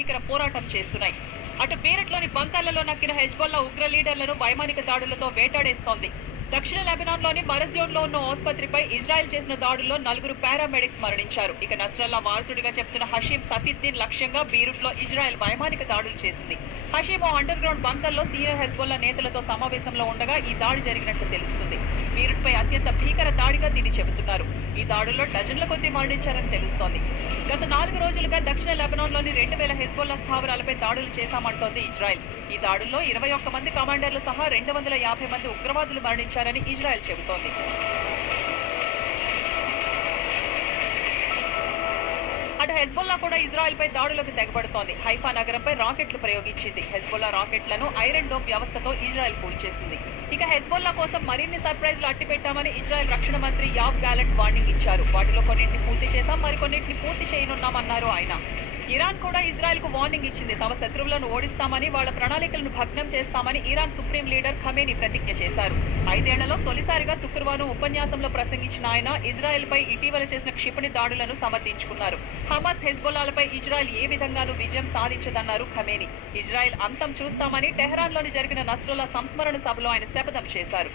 భీకర పోరాటం చేస్తున్నాయి. అటు బీరట్లోని బంకర్లలో నక్కిన హెజ్బొల్లా ఉగ్ర లీడర్లను వైమానిక దాడులతో వేటాడేస్తోంది. దక్షిణ లెబనాన్లోని మరజ్జోన్లో ఉన్న ఆసుపత్రిపై ఇజ్రాయెల్ చేసిన దాడుల్లో 4 పారామెడిక్స్ మరణించారు. ఇక నస్రల్లా వారసుడిగా చెప్తున్న హషీం సఫీద్దీన్ లక్ష్యంగా బీరుట్లో ఇజ్రాయెల్ వైమానిక దాడులు చేసింది. హషీం ఓ అండర్ గ్రౌండ్ బంకర్లో సీనియర్ హెజ్బొల్లా నేతలతో సమావేశంలో ఉండగా ఈ దాడి జరిగినట్లు తెలుస్తుంది. బీరుట్పై అత్యంత భీకర దాడిగా దీన్ని చెబుతున్నారు. ఈ దాడుల్లో డజన్ల కొద్దీ మరణించారని తెలుస్తోంది. గత 4 రోజులుగా దక్షిణ లెబనాన్లోని 2000 హెజ్బొల్లా స్థావరాలపై దాడులు చేశామంటోంది ఇజ్రాయెల్. ఈ దాడుల్లో 21 మంది కమాండర్లు సహా 250 మంది ఉగ్రవాదులు మరణించారని ఇజ్రాయెల్ చెబుతోంది. అటు హెజ్బొల్లా కూడా ఇజ్రాయెల్ పై దాడులకు తెగబడుతోంది. హైఫా నగరంపై రాకెట్లు ప్రయోగించింది. హెజ్బొల్లా రాకెట్లను ఐరన్ డోమ్ వ్యవస్థతో ఇజ్రాయెల్ కూల్చేసింది. ఇక హెజ్బొల్లా కోసం మరిన్ని సర్ప్రైజ్లు అట్టిపెట్టామని ఇజ్రాయెల్ రక్షణ మంత్రి యావ్ గ్యాలెంట్ వార్నింగ్ ఇచ్చారు. వాటిలో కొన్నింటిని పూర్తి చేశాం, మరికొన్నింటిని పూర్తి చేయనున్నామన్నారు ఆయన. ఇరాన్ కూడా ఇజ్రాయెల్ కు వార్నింగ్ ఇచ్చింది. తమ శత్రువులను ఓడిస్తామని, వాళ్ల ప్రణాళికలను భగ్నం చేస్తామని ఇరాన్ సుప్రీం లీడర్ ఖమేనీ ప్రతిజ్ఞ చేశారు. 5 ఏళ్లలో తొలిసారిగా శుక్రవారం ఉపన్యాసంలో ప్రసంగించిన ఆయన ఇజ్రాయెల్ పై ఇటీవల చేసిన క్షిపణి దాడులను సమర్థించుకున్నారు. హమాస్ హెజ్బొల్లాలపై ఇజ్రాయెల్ ఏ విధంగానూ విజయం సాధించదన్నారు ఖమేనీ. ఇజ్రాయెల్ అంతం చూస్తామని టెహరాన్లోని జరిగిన నస్రల్లా సంస్మరణ సభలో ఆయన శపథం చేశారు.